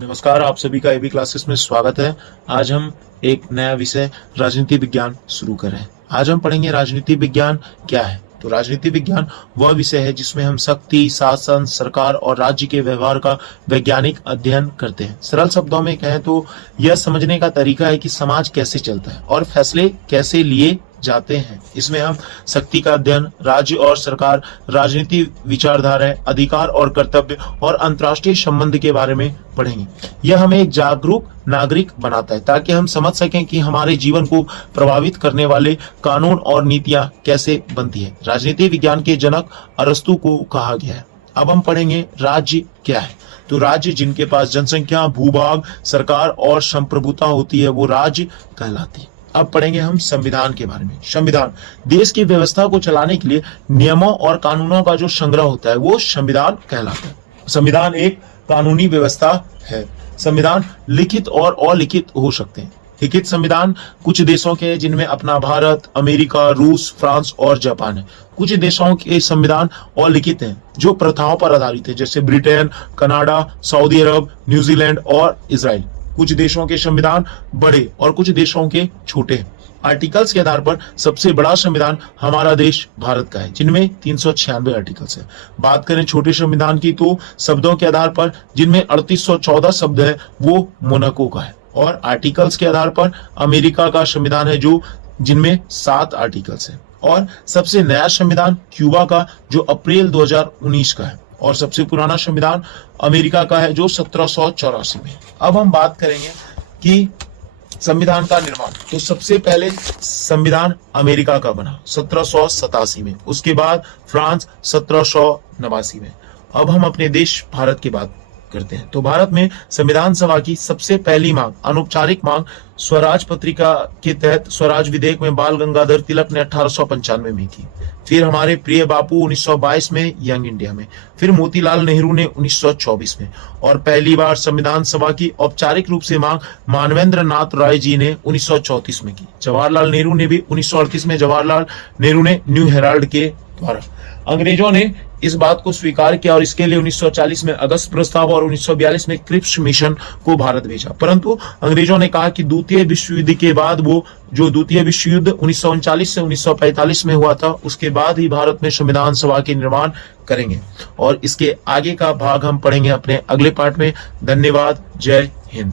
नमस्कार, आप सभी का एबी क्लासेस में स्वागत है। आज हम एक नया विषय राजनीति विज्ञान शुरू कर रहे हैं। आज हम पढ़ेंगे राजनीति विज्ञान क्या है। तो राजनीति विज्ञान वह विषय है जिसमें हम शक्ति, शासन, सरकार और राज्य के व्यवहार का वैज्ञानिक अध्ययन करते हैं। सरल शब्दों में कहें तो यह समझने का तरीका है कि समाज कैसे चलता है और फैसले कैसे लिए जाते हैं। इसमें हम शक्ति का अध्ययन, राज्य और सरकार, राजनीति विचारधारा, अधिकार और कर्तव्य और अंतर्राष्ट्रीय संबंध के बारे में पढ़ेंगे। यह हमें एक जागरूक नागरिक बनाता है ताकि हम समझ सकें कि हमारे जीवन को प्रभावित करने वाले कानून और नीतियां कैसे बनती है। राजनीति विज्ञान के जनक अरस्तु को कहा गया है। अब हम पढ़ेंगे राज्य क्या है। तो राज्य जिनके पास जनसंख्या, भूभाग, सरकार और संप्रभुता होती है वो राज्य कहलाती है। अब पढ़ेंगे हम संविधान के बारे में। संविधान देश की व्यवस्था को चलाने के लिए नियमों और कानूनों का जो संग्रह होता है वो संविधान कहलाता है। संविधान एक कानूनी व्यवस्था है। संविधान लिखित और अलिखित हो सकते हैं। लिखित संविधान कुछ देशों के हैं जिनमें अपना भारत, अमेरिका, रूस, फ्रांस और जापान है। कुछ देशों के संविधान अलिखित हैं जो प्रथाओं पर आधारित है, जैसे ब्रिटेन, कनाडा, सऊदी अरब, न्यूजीलैंड और इजराइल। कुछ देशों के संविधान बड़े और कुछ देशों के छोटे हैं। आर्टिकल्स के आधार पर सबसे बड़ा संविधान हमारा देश भारत का है, जिनमें 396 आर्टिकल्स हैं। बात करें छोटे संविधान की तो शब्दों के आधार पर जिनमें 3814 शब्द है वो मोनाको का है। और आर्टिकल्स के आधार पर अमेरिका का संविधान है जो जिनमें 7 आर्टिकल्स हैं। और सबसे नया संविधान क्यूबा का जो अप्रैल 2019 का है। और सबसे पुराना संविधान अमेरिका का है जो 1784 में। अब हम बात करेंगे कि संविधान का निर्माण। तो सबसे पहले संविधान अमेरिका का बना 1787 में, उसके बाद फ्रांस 1789 में। अब हम अपने देश भारत की बात करते हैं। तो भारत में संविधान सभा की सबसे पहली मांग, अनौपचारिक मांग, स्वराज पत्रिका के तहत स्वराज विधेयक में बाल गंगाधर तिलक ने 1895 में की। फिर हमारे प्रिय बापू 1922 में यंग इंडिया में। फिर मोतीलाल नेहरू ने 1924 में। और पहली बार संविधान सभा की औपचारिक रूप से मांग मानवेंद्र नाथ राय जी ने 1934 में की। जवाहरलाल नेहरू ने भी 1938 में जवाहरलाल नेहरू ने न्यू हेराल्ड के द्वारा। अंग्रेजों ने इस बात को स्वीकार किया और इसके लिए 1940 में अगस्त प्रस्ताव और 1942 में क्रिप्स मिशन को भारत भेजा। परंतु अंग्रेजों ने कहा कि द्वितीय विश्व युद्ध के बाद वो जो द्वितीय विश्व युद्ध 1939 से 1945 में हुआ था उसके बाद ही भारत में संविधान सभा के निर्माण करेंगे। और इसके आगे का भाग हम पढ़ेंगे अपने अगले पार्ट में। धन्यवाद। जय हिंद।